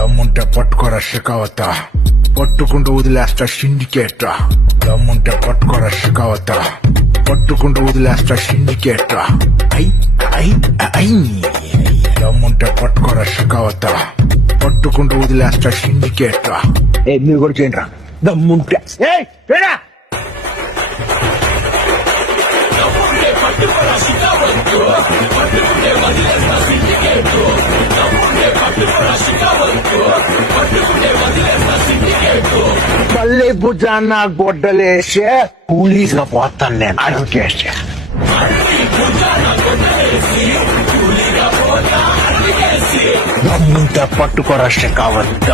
దమ్ముంటే పట్టుకోరా షికావత, పట్టుకుంటూ వదిలేస్తా సిండికేట్. దమ్ముంటే పట్టుకోరా షికావత, పట్టుకుంటూ వదిలేస్తా సిండికేట్. ఐ ఐ ఐ దమ్ముంటే పట్టుకోరా షికావత, పట్టుకుంటూ వదిలేస్తా సిండికేట్. మీరు కూడా చేయండి రా దమ్ముంటే. మళ్ళీ భుజాన గొడ్డలేసే కూలీగా పోతాను నేను అడుగుకేసే. దమ్ముంటే పట్టుకోరా షికావత.